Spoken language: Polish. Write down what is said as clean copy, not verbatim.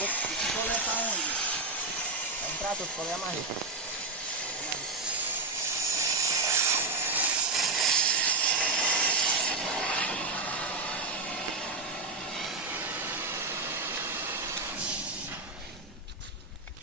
Coleta onde? É um trator, escolher a marreta.